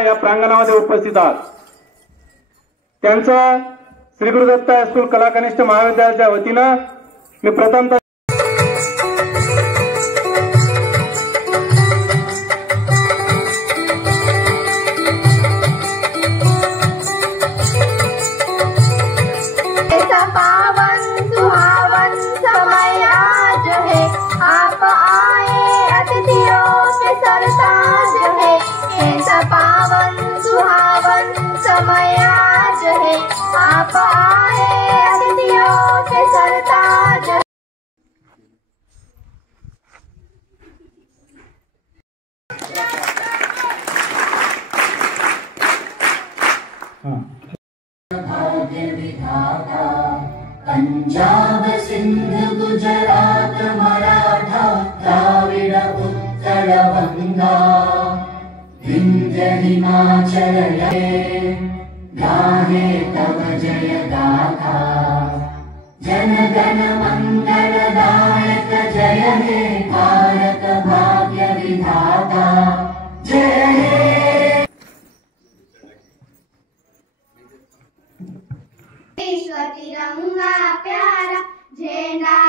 या प्रांगणामध्ये उपस्थित आहात त्यांचं श्री गुरुदत्त हायस्कूल कला कनिष्ठ महाविद्यालयाच्या वतीनं मी प्रथमतः आप आए अतिथियों के सरताज। भाग्य विधाता पंजाब सिंध गुजरात मराठा द्राविड़ उत्कल बंगा विंध्य हिमाचल गाहे तव जय गाथा जन गण मंगलदायक जय हे भारत भाग्य विधाता जय हे। विश्व तिरंगा प्यारा झंडा